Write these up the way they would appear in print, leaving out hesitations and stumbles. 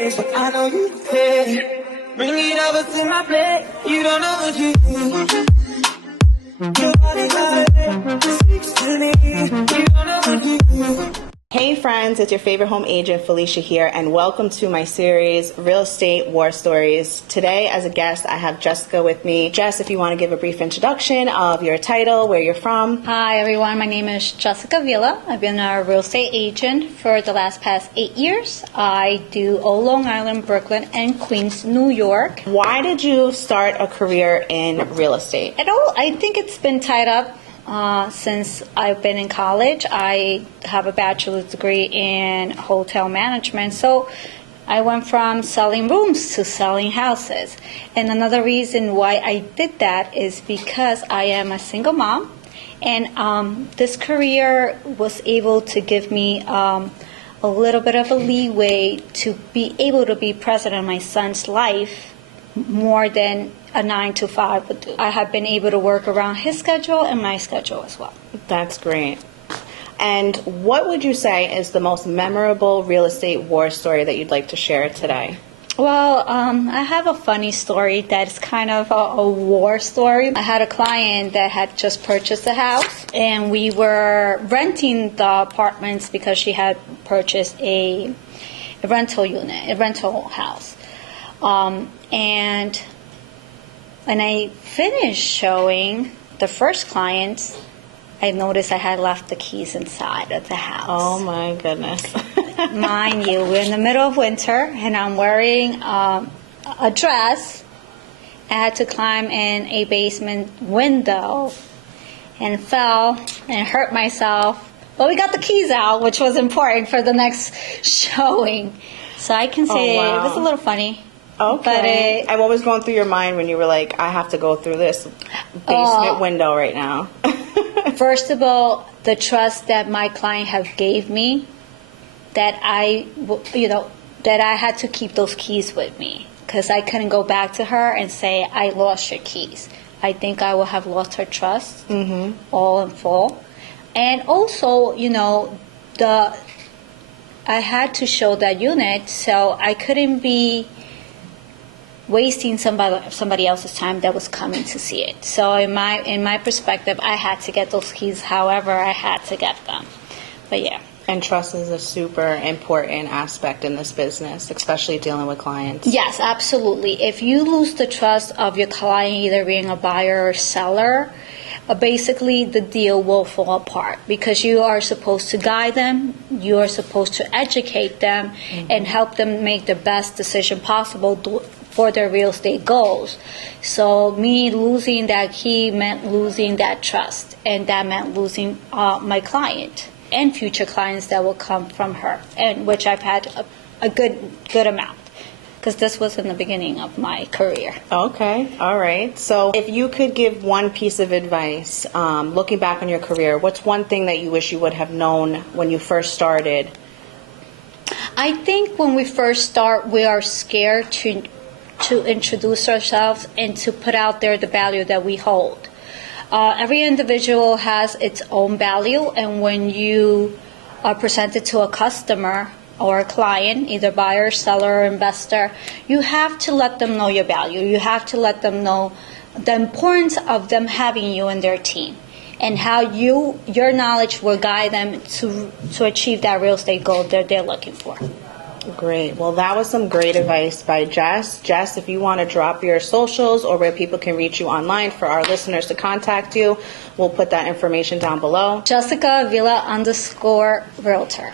ways, but I know you care. Bring it over to my plate. You don't know what you do. Your body like speaks to me. You don't know what you do. Hey friends, it's your favorite home agent Felicia here, and welcome to my series Real Estate War Stories. Today as a guest I have Jessica with me. Jess, if you want to give a brief introduction of your title, where you're from. Hi everyone, my name is Jessica Villa. I've been a real estate agent for the past 8 years. I do all Long Island, Brooklyn, and Queens, New York. Why did you start a career in real estate? I think it's been tied up since I've been in college. I have a bachelor's degree in hotel management, so I went from selling rooms to selling houses. And another reason why I did that is because I am a single mom, and this career was able to give me a little bit of a leeway to be able to be present in my son's life more than a 9-to-5 would do. I have been able to work around his schedule and my schedule as well. That's great. And what would you say is the most memorable real estate war story that you'd like to share today? Well, I have a funny story that's kind of a war story. I had a client that had just purchased a house, and we were renting the apartments because she had purchased a rental unit, a rental house. And when I finished showing the first client, I noticed I had left the keys inside of the house. Oh my goodness. Mind you, we're in the middle of winter and I'm wearing a dress. I had to climb in a basement window and fell and hurt myself. But we got the keys out, which was important for the next showing. So I can say It was a little funny. Okay. And what was going through your mind when you were like, I have to go through this basement window right now? First of all, the trust that my client have gave me, that I had to keep those keys with me, because I couldn't go back to her and say, I lost your keys. I think I would have lost her trust all in full. And also, I had to show that unit, so I couldn't be wasting somebody else's time that was coming to see it. So in my perspective, I had to get those keys however I had to get them. But yeah. And trust is a super important aspect in this business, especially dealing with clients. Yes, absolutely. If you lose the trust of your client, either being a buyer or seller, basically the deal will fall apart, because you are supposed to guide them, you are supposed to educate them, and help them make the best decision possible for their real estate goals. So me losing that key meant losing that trust, and that meant losing my client and future clients that will come from her, and which I've had a good amount, because this was in the beginning of my career. Okay, all right. So if you could give one piece of advice, looking back on your career, what's one thing that you wish you would have known when you first started? I think when we first start, we are scared to introduce ourselves and to put out there the value that we hold. Every individual has its own value, and when you are presented to a customer or a client, either buyer, seller, or investor, you have to let them know your value. You have to let them know the importance of them having you in their team, and how your knowledge will guide them to achieve that real estate goal that they're looking for. Great. Well, that was some great advice by Jess. Jess, if you want to drop your socials or where people can reach you online for our listeners to contact you, we'll put that information down below. Jessica Villa _realtor.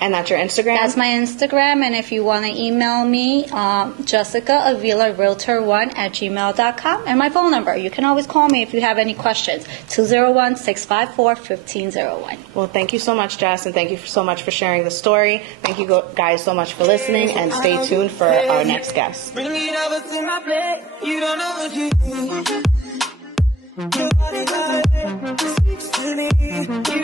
And that's your Instagram? That's my Instagram, and if you want to email me, jessica@realtor1@gmail.com, and my phone number. You can always call me if you have any questions, 201-654-1501. Well, thank you so much, Jess, and thank you so much for sharing the story. Thank you guys so much for listening, and stay tuned for our next guest. Bring it over to my plate. You don't know what you do. Your body like speaks to me. You don't know